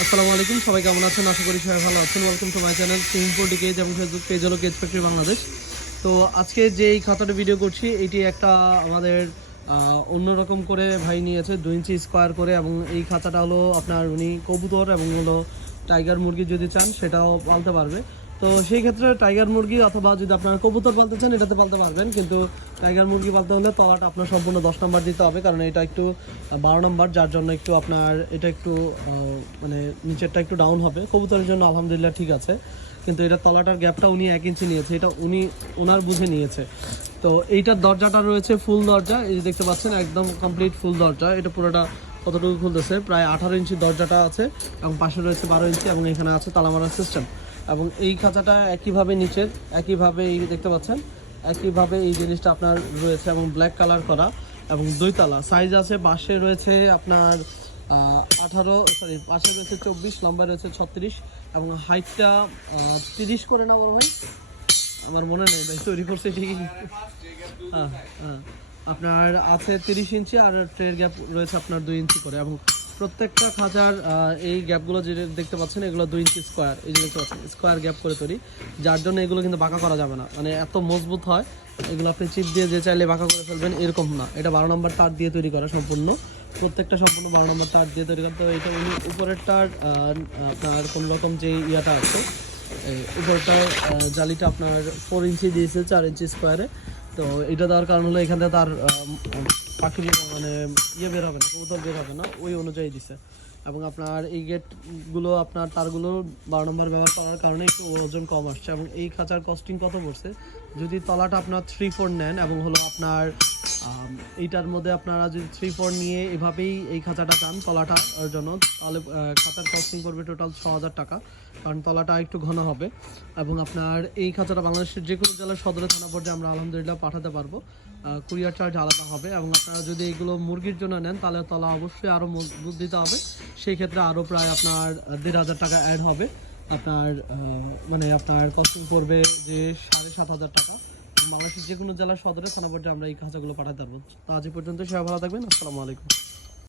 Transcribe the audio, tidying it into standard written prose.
আসসালামু আলাইকুম, সবাই কেমন আছেন? আশা করি সবাই ভালো আছেন। Welcome to my channel swimming cage এবং ফেসবুক পেজ হলো কেজ ফ্যাক্টরি বাংলাদেশ। তো আজকে যে এই খাতাটা ভিডিও করছি, এটি একটা আমাদের অন্যরকম করে ভাই নিয়েছে 2 ইঞ্চি স্কোয়ার করে, এবং এই খাঁচাটা হলো আপনার উনি কবুতর এবং হলো টাইগার মুরগি যদি চান সেটাও পালতে পারবে। তো সেই ক্ষেত্রে টাইগার মুরগি অথবা যদি আপনারা কবুতর পালতে চান এটাতে পালতে পারবেন, কিন্তু টাইগার মুরগি পালতে হলে তলাটা আপনার সম্পূর্ণ 10 নম্বর দিতে হবে, কারণ এটা একটু 12 নম্বর, যার জন্য একটু আপনার এটা একটু মানে নিচেরটা একটু ডাউন হবে। কবুতরের জন্য আলহামদুলিল্লাহ ঠিক আছে, কিন্তু এটা তলাটার গ্যাপটা উনি 1 ইঞ্চি নিয়েছে, এটা উনি ওনার বুঝে নিয়েছে। তো এইটার দরজাটা রয়েছে ফুল দরজা, এই যে দেখতে পাচ্ছেন একদম কমপ্লিট ফুল দরজা। এটা পুরোটা কতটুকু খুলতেছে, প্রায় 18 ইঞ্চি দরজাটা আছে, এবং পাশে রয়েছে 12 ইঞ্চি, এবং এখানে আছে তালা মারার সিস্টেম। এবং এই খাঁচাটা একইভাবে নিচের একইভাবে এই দেখতে পাচ্ছেন একইভাবে এই জিনিসটা আপনার রয়েছে, এবং ব্ল্যাক কালার করা, এবং 2 তালা সাইজ আছে। বাসে রয়েছে আপনার পাশে রয়েছে 24, লম্বা রয়েছে 36, এবং হাইটটা 30 করে না বড় ভাই? আমার মনে নেই ভাই, তৈরি করছে ঠিকই। হ্যাঁ হ্যাঁ, আপনার আছে 30 ইঞ্চি, আর ট্রের গ্যাপ রয়েছে আপনার 2 ইঞ্চি করে, এবং প্রত্যেকটা খাঁচার এই গ্যাপগুলো যে দেখতে পাচ্ছেন এগুলো 2 ইঞ্চি স্কোয়ার, এই যে দেখতে পাচ্ছেন স্কোয়ার গ্যাপ করে তৈরি, যার জন্য এগুলো কিন্তু বাঁকা করা যাবে না, মানে এত মজবুত হয় এগুলো। আপনি চিপ দিয়ে যে চাইলে বাঁকা করে ফেলবেন এরকম না, এটা 12 নম্বর তার দিয়ে তৈরি করা সম্পূর্ণ, প্রত্যেকটা সম্পূর্ণ 12 নম্বর তার দিয়ে তৈরি করা। তো এটা উনি উপরেরটার আপনার কোনো রকম যে ইয়াটা আছে উপরটা জালিটা আপনার 4 ইঞ্চি দিয়েছে 4 ইঞ্চি স্কোয়ারে। তো এটা দেওয়ার কারণ হলো এখান থেকে তার পাখির মানে বের হবে না, কবুতর বের হবে না, ওই অনুযায়ী দিছে। এবং আপনার এই গেটগুলো আপনার তারগুলো 12 নম্বর ব্যবহার করার কারণে একটু ওজন কম আসছে। এবং এই খাঁচার কস্টিং কত পড়ছে, যদি তলাটা আপনার 3-4 নেন এবং হলো আপনার এইটার মধ্যে আপনারা যদি 3-4 নিয়ে এভাবেই এই খাঁচাটা চান তলাটার জন্য, তাহলে খাঁচার কস্টিং করবে টোটাল 6,000 টাকা, কারণ তলাটা একটু ঘন হবে। এবং আপনার এই খাঁচাটা বাংলাদেশের যে কোনো জেলার সদরে থানা পর্যায়ে আমরা আলহামদুলিল্লাহ পাঠাতে পারবো, কুরিয়ার চার্জ আলাদা হবে। এবং আপনারা যদি এগুলো মুরগির জন্য নেন তাহলে তলা অবশ্যই আরও মজবুত দিতে হবে, সেই ক্ষেত্রে আরও প্রায় আপনার 1,500 টাকা অ্যাড হবে। আপনার মানে আপনার কস্টিং পড়বে যে 7,500 টাকা। বাংলাদেশের যে কোনো জেলার সদরে থানা পর্যায়ে আমরা এই খাঁচাগুলো পাঠাতে পারবো। তো আজ এই পর্যন্ত, সবাই ভালো থাকবেন। আসসালামু আলাইকুম।